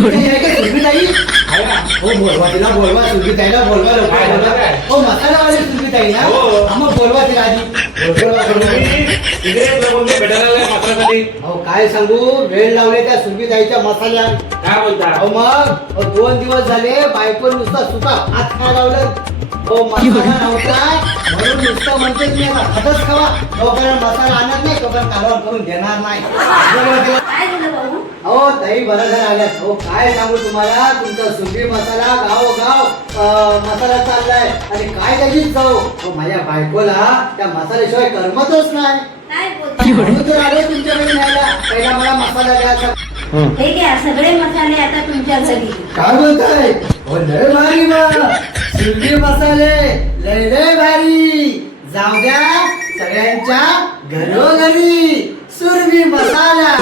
सुरभीताई हो बोलवा तिला बोलवा सुरभीताईला बोलवा लवकर हो मसालावाली सुरभीताई ना मग बोलवा तिला आधी हो काय सांगू वेळ लावले त्या सुरभीताईच्या मसाल्या काय बोलता हो मग 2 दिवस झाले बायको नुसता सुका हात खायला लावलं हो मसाला नव्हता म्हणून नुसतं म्हणते मी आता हातच खावा तोपर्यंत मसाला आणत नाही तोपर्यंत कालवण करून देणार नाही काय झालं भाऊ? हो ताई बरं झालं आल्यात हो काय सांगू तुम्हाला तुमचा सुरभी मसाला गाव मसाला चाललाय आणि काय त्याची चव हो माझ्या बायकोला त्या मसाल्याशिवाय करमतच नाही काय म्हणून तर आलो तुमच्याकडे न्यायला पहिला मला मसाला द्यायचा हे घ्या सगळे मसाले आता तुमच्या घरी. काय बोलताय हो लय भारी बा सुरभी मसाले लय भारी जाऊ द्या सगळ्यांच्या घरोघरी सुरभी मसाला